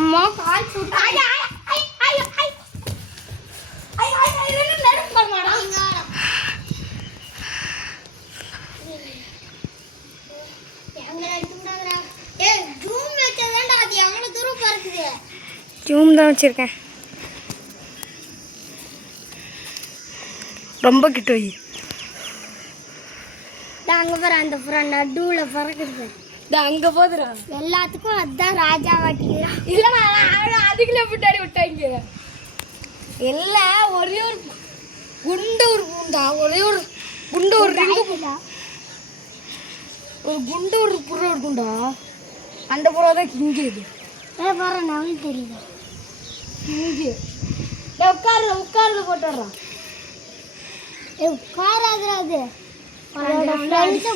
அம்மா கால் சுட்டு ஜூம் தான் வச்சிருக்கேன். ரொம்ப கிட்ட வை. அங்கே பாரு அந்த புறம் நடுவில் பறக்குது. அங்கே போதுரா. எல்லாத்துக்கும் அதுதான் ராஜா வாட்டிக்கிறான். இல்லைண்ணா அதுக்குள்ளே பின்னாடி விட்டாங்க. இல்லை ஒரே ஒரு குண்டு ஒரு பூண்டா, ஒரே ஒரு குண்டு ஒரு ரிங்குடா, ஒரு குண்டு ஒரு புறம் இருக்குண்டா. அந்த புறம் தான் கிங்கு. இது பாரு நவல் தெரியுது கிங்கு. உட்காருல போட்டுடுறான். உட்காராது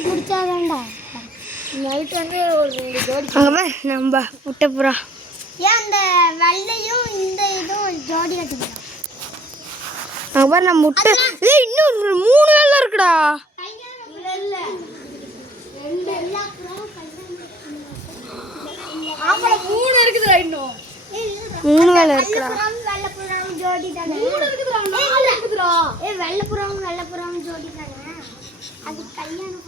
பிடிச்சாதான்டா. நைட் வந்து ஒரு 2 ஜோடி நம்ம விட்ட புறா. ஏன் அந்த வெள்ளையும் இந்த இதுவும் ஜோடி கட்டுக்கலாம். அங்கே நம்ம முட்டை இன்னும் 3 வேலை இருக்குடா. ஆமா 3 இருக்குதுடா. இன்னும் 3 வேலை இருக்குடா. வெள்ளைப்புறம் ஜோடி தானே. 3 இருக்குதுடா. 4 இருக்குதுடா. வெள்ளைப்புறம் ஜோடி தானே. அது கல்யாணம்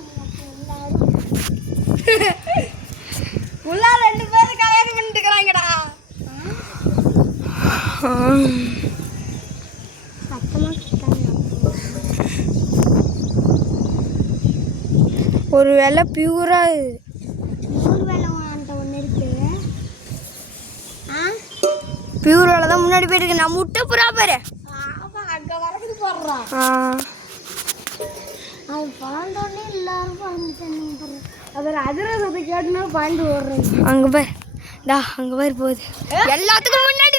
உள்ளா 2 பேரும் கல்யாணம் பண்ணிட்டு இருக்கிறாங்கடா. ஒரு வேலை பியூரா பியூர் வேலை தான் முன்னாடி போயிட்டு இருக்கு. நான் முட்டை புறா பாரு. அங்கே வரது போடுறான். அது பாண்டோடனே எல்லாரும் பாண்டு. அப்புறம் அதிரசத்தை கேட்டுனா பாண்டு ஓடுறேன். அங்கே பாரு டா, அங்கே பாரு போகுது. எல்லாத்துக்கும் முன்னாடி